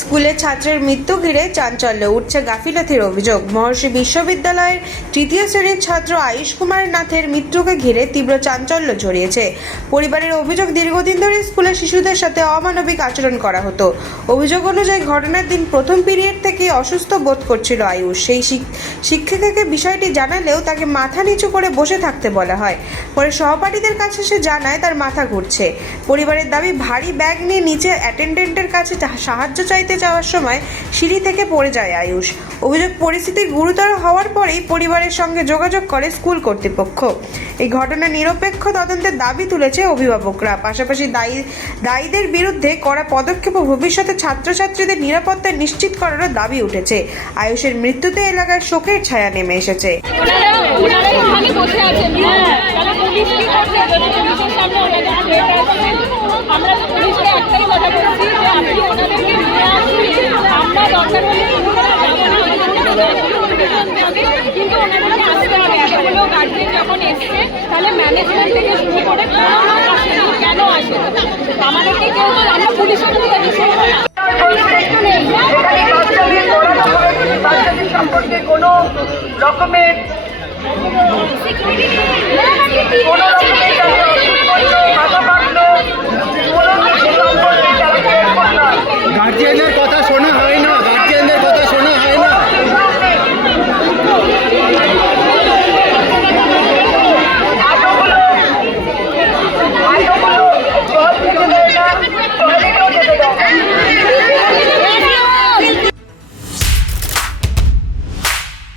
স্কুলে ছাত্রের মৃত্যু ঘিরে চাঞ্চল্য, উঠছে গাফিলতির অভিযোগ। মহর্ষি বিশ্ববিদ্যালয়ের তৃতীয় শ্রেণীর ছাত্র আয়ুষ কুমার নাথের মৃত্যুকে ঘিরে তীব্র চাঞ্চল্য ছড়িয়েছে। পরিবারের অভিযোগ, দীর্ঘদিন ধরে স্কুলে শিশুদের সাথে অমানবিক আচরণ করা হতো। অভিযোগ অনুযায়ী ঘটনার দিন প্রথম পিরিয়ড থেকে অসুস্থ বোধ করছিল আয়ুষ। সেই শিক্ষিকাকে বিষয়টি জানালেও তাকে মাথা নিচু করে বসে থাকতে বলা হয়। পরে সহপাঠীদের কাছে সে জানায় তার মাথা ঘুরছে। পরিবারের দাবি, ভারী ব্যাগ নিয়ে নিচে অ্যাটেন্ডেন্টের কাছে সাহায্য চাইতে যাওয়ার সময় সিঁড়ি থেকে পড়ে যায় আয়ুষ। অভিযোগ, পরিস্থিতি গুরুতর হওয়ার পরেই পরিবারের সঙ্গে যোগাযোগ করে স্কুল কর্তৃপক্ষ। এই ঘটনা নিরপেক্ষ তদন্তের দাবি তুলেছে অভিভাবকরা। পাশাপাশি দায়ীদের বিরুদ্ধে কড়া পদক্ষেপ ও ভবিষ্যতে ছাত্রছাত্রীদের নিরাপত্তা নিশ্চিত করারও দাবি উঠেছে। আয়ুষের মৃত্যুতে এলাকায় শোকের ছায়া নেমে এসেছে। আমরা তো পুলিশকে একটাই কথা বলছি যে আপনি ওনাদেরকে নিয়ে আসুন, আমরা দরকার হলে কিন্তু ওনাদেরকে আসতে হবে। এতগুলো গার্জেন যখন এসছে, তাহলে ম্যানেজমেন্ট থেকে শুরু করে আসেনি, কেন আসে আমাদেরকে কেউ তো, আমরা পুলিশের সম্পর্কে কোনো রকমের